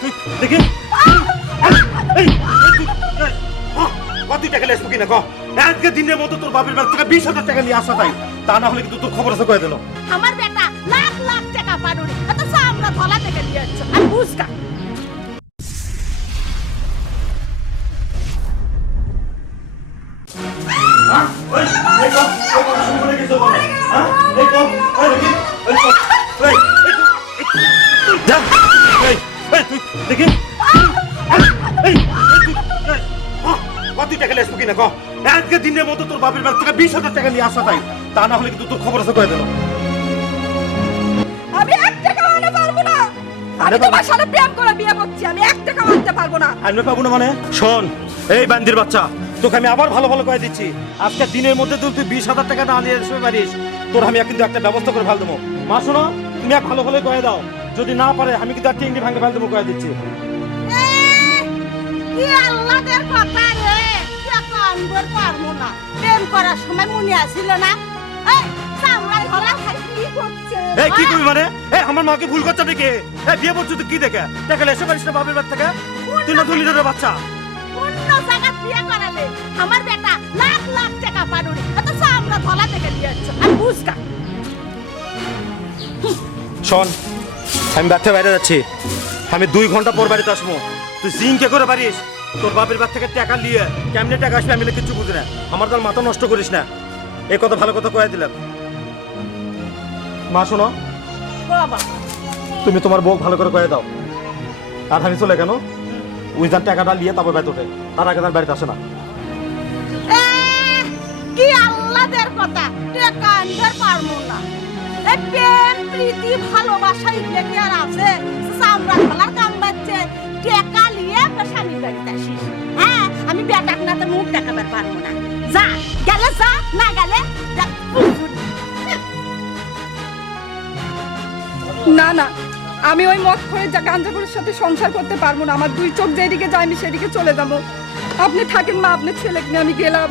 তুই দেখি কত টাকা লেসবো কিনা কো আজকে দিনের মতো তোর বাপের বাড়ি থেকে 20,000 টাকা নিয়ে আসা তাই তা না হলে কিন্তু তোর খবর আছে কয়ে দিল আমার বেটা লাখ লাখ টাকা পাড়ুনি এত আমরা ধলা থেকে নিয়ে আসছো আর বুঝকা দেখি কত টাকা লেসবো কিনা কো আজকে দিনের মতো তোর বাপের বাড়ি থেকে 20,000 টাকা নিয়ে আসা তাই তা না হলে কিন্তু তোর খবর আছে কয়ে দিল আমি 1 টাকা আনতে পারবো না আমি তোমার সাথে প্রেম করে বিয়ে করছি আমি 1 টাকা আনতে পারবো না আনবে পাবো না মানে শোন এই বান্দির বাচ্চা তোকে আমি আবার ভালো ভালো কয়ে দিচ্ছি আজকে দিনের মধ্যে তুই 20,000 টাকা না নিয়ে আসতে পারিস তোর আমি কিন্তু একটা ব্যবস্থা করে ফেল দেবো মা শোনো তুমি এক ভালো ভালো কয়ে দাও যদি না পারে আমি কিন্তু একটা ইংলি ভাঙে ফেল দেবো কয়ে দিচ্ছি কি আল্লাহদের কথা রে টাকা আনবার পারবো না প্রেম করার সময় মনে আসিল না এই সামলাই হলা খাই কি করছে এই কি করি মানে এই আমার মাকে ভুল করছ নাকি এই বিয়ে করছ তুই কি দেখে টাকা এসে পারিস না বাপের বাড়ি থেকে তুই না তুই নিজের বাচ্চা অন্য জায়গা বিয়ে করালে আমার বেটা লাখ লাখ টাকা পাড়ুনি এত আমরা ধলা থেকে নিয়ে আসছো আর বুঝকা শোন আমি বাড়িতে বাইরে যাচ্ছি আমি 2 ঘন্টা পর বাড়িতে আসবো তুই জিঙ্কে করে পারিস তোর বাপের বাড়ি থেকে টাকা নিয়ে কেমনে টাকা আসবে আমি কিছু বুঝি না আমার তার মাথা নষ্ট করিস না এই কথা ভালো কথা কয়ে দিলাম মা শোনো বাবা তুমি তোমার বউ ভালো করে কয়ে দাও আর আমি চলে কেন ওই যান টাকাটা নিয়ে তারপর বাড়িতে ওঠে তার আগে তার বাড়িতে আসে না কি আল্লাহদের কথা টাকা আনবার পারবো না এই প্রেম প্রীতি ভালোবাসা এগুলো কি আর আছে সামরা খেলার কাম বাচ্চে টাকা নিয়ে স্বামীর বাড়িতে আসিস হ্যাঁ আমি বেটাক না তোর মুখ দেখাবার পারবো না যা গেলে যা না গেলে না না আমি ওই মত করে গাঞ্জাপুরের সাথে সংসার করতে পারবো না আমার 2 চোখ যেদিকে যায় আমি সেদিকে চলে যাবো আপনি থাকেন মা আপনার ছেলেকে নিয়ে আমি গেলাম